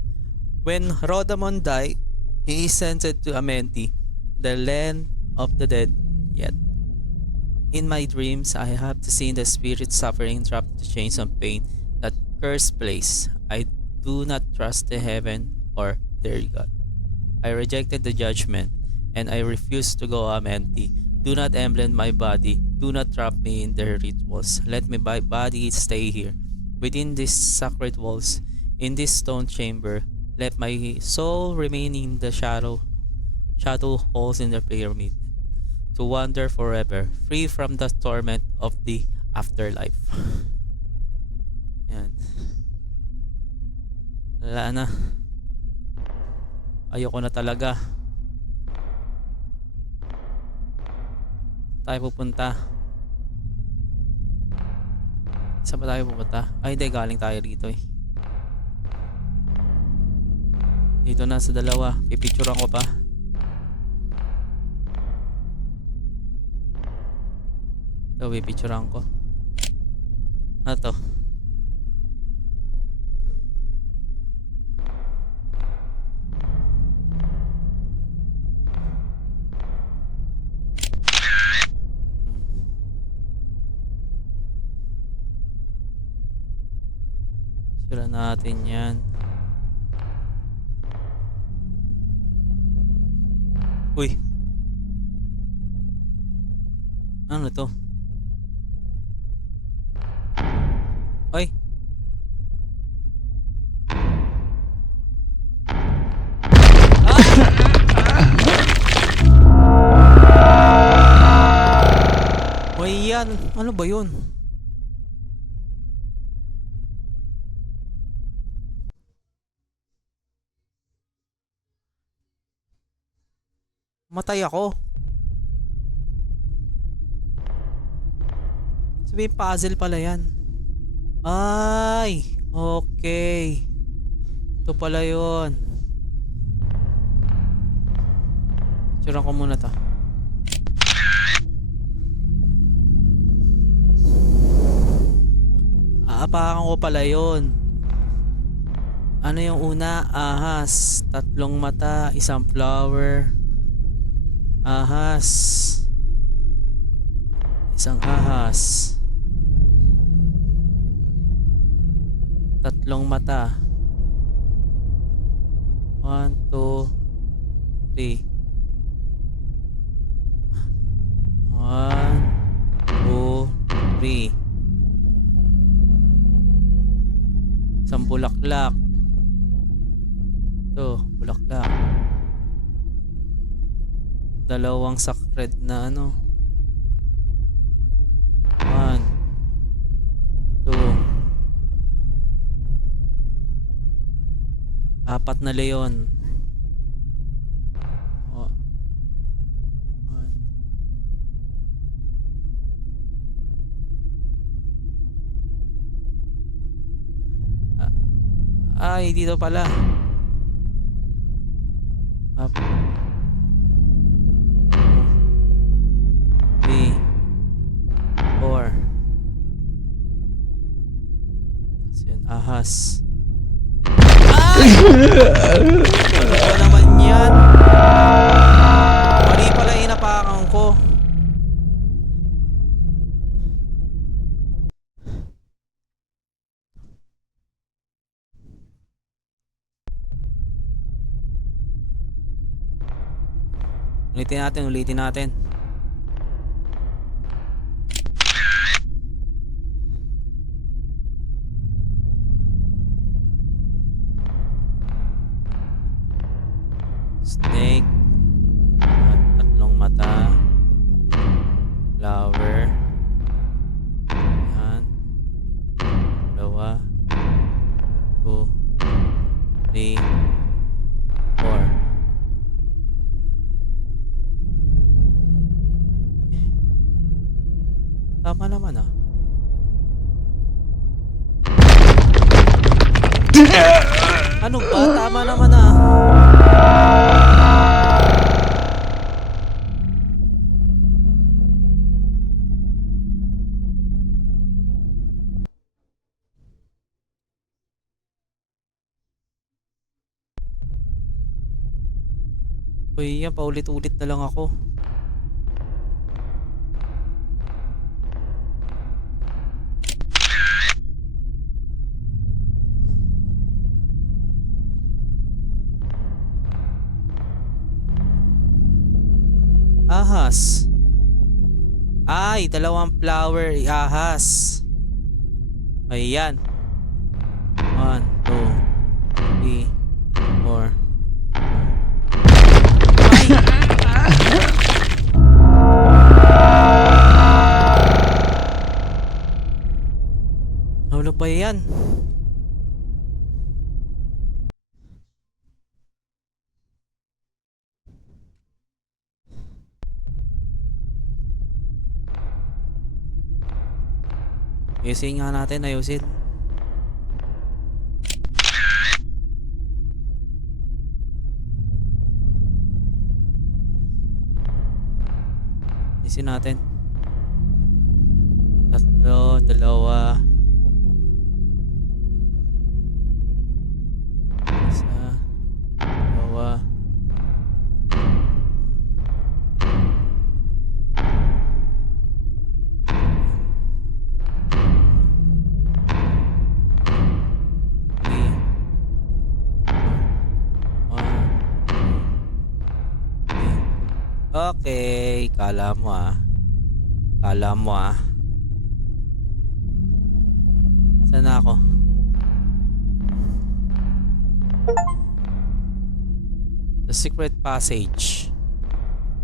when Rhodamon died, he is sentenced to Amenti, the land of the dead. Yet in my dreams, I have to see the spirit suffering, trapped in the chains of pain, that cursed place. I do not trust the heaven or their God. I rejected the judgment, and I refuse to go empty. Do not emblem my body. Do not trap me in their rituals. Let my body stay here, within these sacred walls, in this stone chamber. Let my soul remain in the shadow holes in the pyramid, to wander forever, free from the torment of the afterlife. Yan. Wala na. Ayoko na talaga. Tayo pupunta. Saan ba tayo pupunta? Ay, hindi. Galing tayo rito eh. Dito na sa dalawa. Pipicturean ko pa. Ito, pipicturean ko. Ano to? Sira natin yan. Uy. Ano to? Ay. Uy, yan. Ano ba yun? Matay ako. Sabihin puzzle pala yan. Ay, okay. Ito pala yun. Tsuran ko muna to. Aapakan ko pala yun. Ano yung una? Ahas. 3 mata, 1 flower. Ahas. 1 ahas. 3 mata. 1, 2, 3. 1, 2, 3. 1 bulaklak. Ito, bulaklak. 2 sacred na ano. 1, 2. 4 na leon. 1. Ay, dito pala. Up. 3, 4. Tapos yun, ahas. Ay! Ano ba naman yan? Mali pala yung inapakan ko. Ulitin natin. Snake. At tatlong mata. Flower. Yan. Dalawa. 2, 3, 4. Tama naman ah. Ano ba? Tama naman ah. Uy, yan, paulit-ulit na lang ako. Ahas. Ay, dalawang flower, ahas. Ayan. 1, 2, 3, 4. Ano ba yan? Ayusin nga natin, ayusin. Ayusin natin. Tatlo, dalawa. Isa, dalawa. Okay, kala mo ah. Kala mo ah. Saan na ako? The secret passage.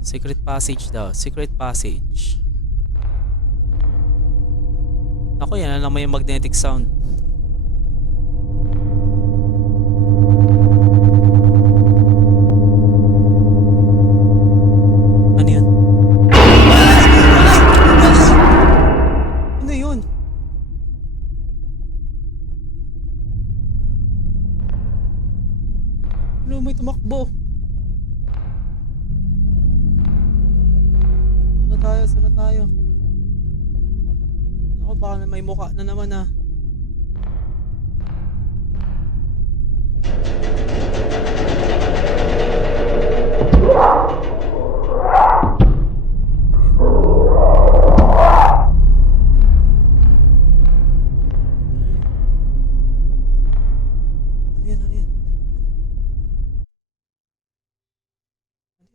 Secret passage daw. Secret passage. Ako, yan lang may magnetic sound. Ano yun? Ano yun? Ano, may tumakbo. Sana tayo. Ako, baka may mukha na naman ah.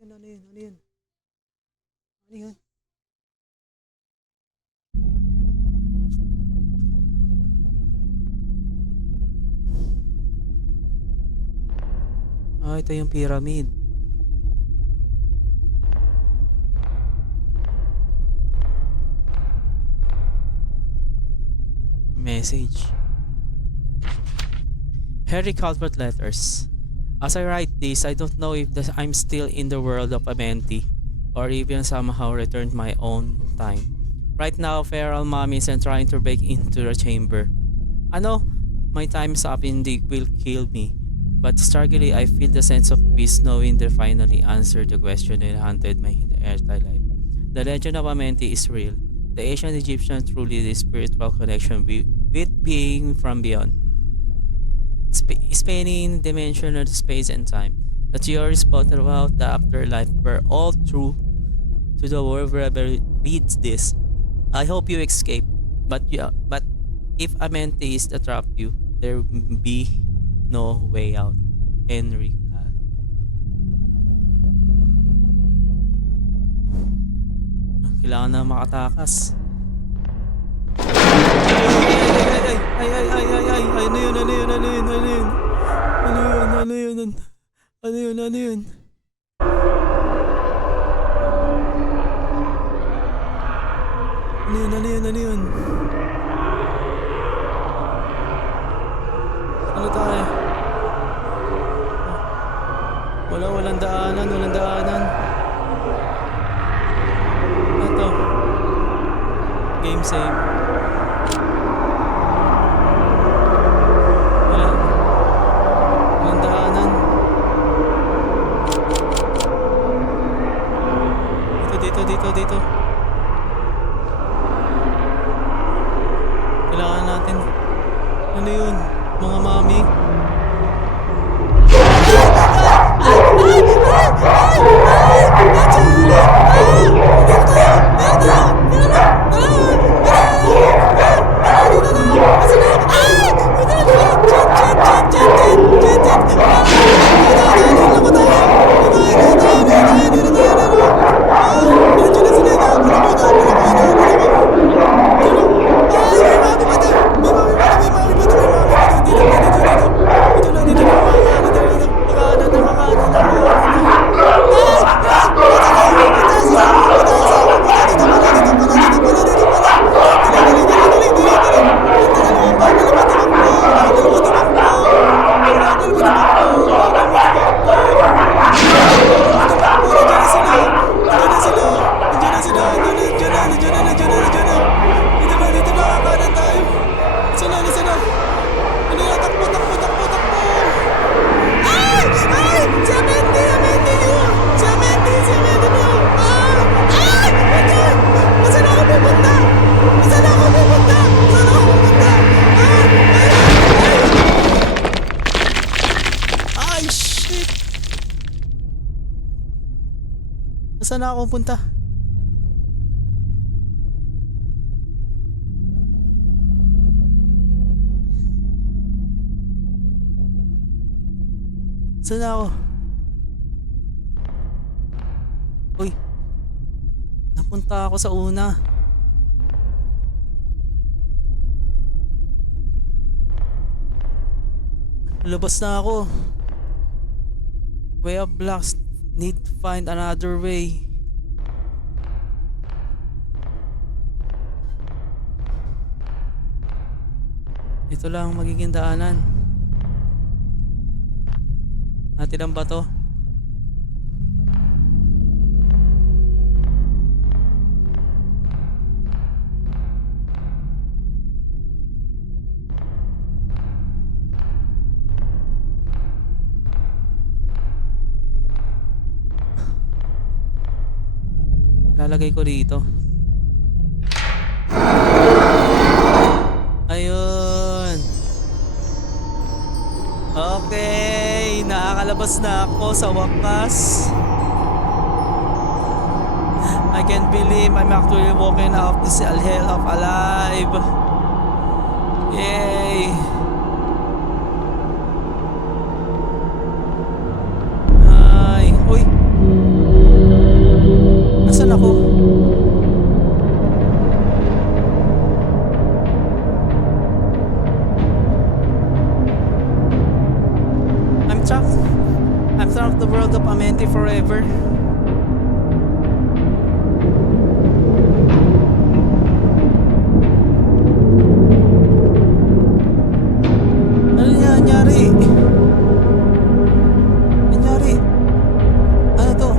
Ano yan? Ano yan? Ah, ito yung pyramid. Message. Harry Calvert letters. As I write this, I don't know if I'm still in the world of Amenti or even somehow returned my own time. Right now, feral mummies and trying to break into the chamber. Ano? My time is up and they will kill me. But starkly, I feel the sense of peace knowing they finally answered the question that haunted my entire life. The legend of Amenti is real. The ancient Egyptian truly the spiritual connection with being from beyond, spanning dimensional space and time. The theories both about the afterlife were all true to the world wherever reads this. I hope you escape, but if Amenti is to trap you, there will be no way out. Henry Cal. Kailangan na makatakas. Ay, ano yun, ano yun, ano yun, ano yun? Ano yun, ano yun, ano yun, ano yun? Ano yun, ano yun, ano yun? Ano tayo? Walang daanan, walang daanan. Ito. Game save. Walang daanan. Dito. Kailangan natin. Ano yun? Mga mami? Saan na ako punta? Saan na ako? Uy, napunta ako sa una. Labas na ako. Way of blocks. Need to find another way. Ito lang magiging daanan. Atin ang bato. Lalagay ko dito. Ayun. Okay, nakakalabas na ako sa wakas. I can't believe I'm actually walking out this hell of alive. Yay. Ay, uy. Nasaan ako? I'm trapped the world of Amenti forever. Ano nangyari? Nangyari? Ano to?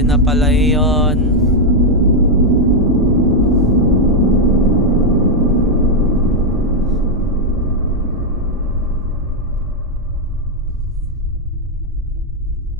Yun na pala yun.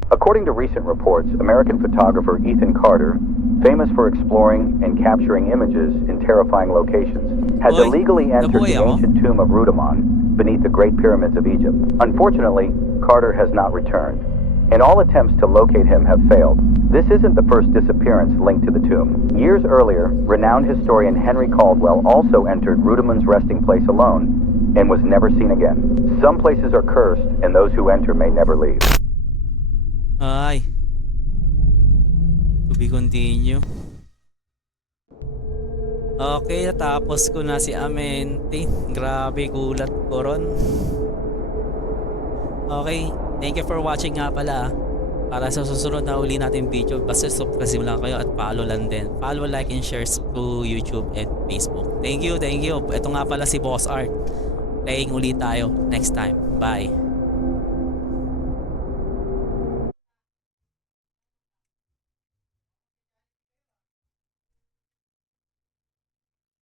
According to recent reports, American photographer Ethan Carter, famous for exploring and capturing images in terrifying locations, has Oy, illegally entered nabuhay the ako. ancient tomb of Rudamon beneath the Great Pyramids of Egypt. Unfortunately, Carter has not returned, and all attempts to locate him have failed. This isn't the first disappearance linked to the tomb. Years earlier, renowned historian Henry Caldwell also entered Rudamon's resting place alone and was never seen again. Some places are cursed, and those who enter may never leave. Ay. To be continue. Okay, natapos ko na si Amenti. Grabe, gulat ko ron. Okay, thank you for watching nga pala. Para sa susunod na uli natin video, basta subscribe lang kayo at follow lang din. Follow, like, and share to YouTube and Facebook. Thank you, thank you. Ito nga pala si Boss Art. Playing ulit tayo next time. Bye.